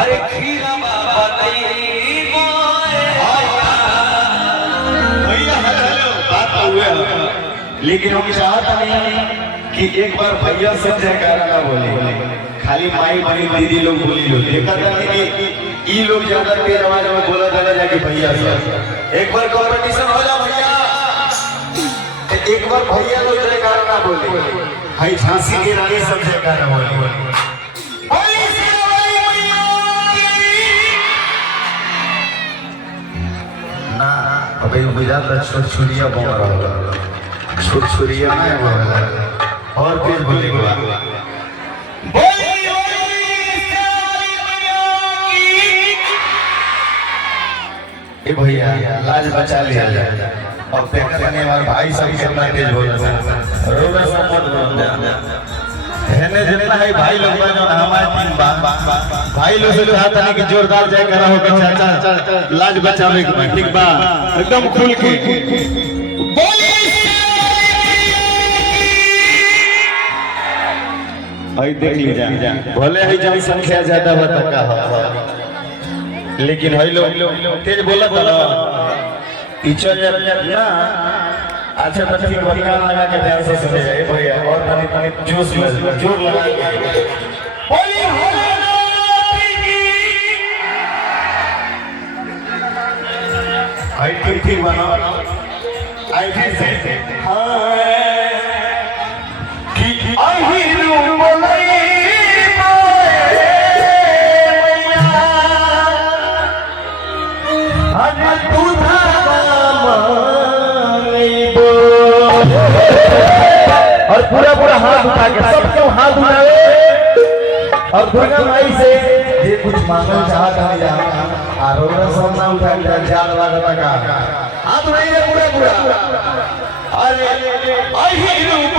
अरे खीरा बाबा नहीं भैया हेलो बात हुए लेकिन हम चाहता नहीं कि एक बार भैया से जयकारा ना बोले, खाली माई बहन दीदी लोग बोली लो। देखा था कि ई लोग ज्यादा तेज आवाज में बोला था जाके भैया से। एक बार कंपटीशन हो जा भैया, एक बार भैया लोग जयकारा ना बोले, हाई झांसी की रानी सब जयकारा बोले। ना अबे गुजरात का छुरछुरिया बोल रहा होगा, छुरछुरिया ना बोला और फिर बोलेगा ए भैया लाज बचा लिया जाए। अब देखने वाले भाई सब कितना तेज बोल रहे हैं, रोना समझ बोल रहने जितना है भाई लोग जो हमारे टीम भाई लोग से हाथ आने की जोरदार जय करा होगा चाचा, लाज बचावे के ठीक बा एकदम खुल के आई देख लीजिए। भले ही जब संख्या ज्यादा बता हो लेकिन है लोग तेज बोला था ना टीचर ना। अच्छा तो ठीक बता लगा के ध्यान से सुने जाए भैया, और तनी तनी जोश में जोर लगा के बोली आई ठीक बना आई फिर से हां कि आई रू बोले और पूरा पूरा हाथ उठा के सब क्यों हाथ उठावे और दुर्गा माई से ये कुछ मांगना चाहता है या आरोग्य सोना उठा के जाल लगा का हाथ उठाइए पूरा पूरा। अरे आई रूप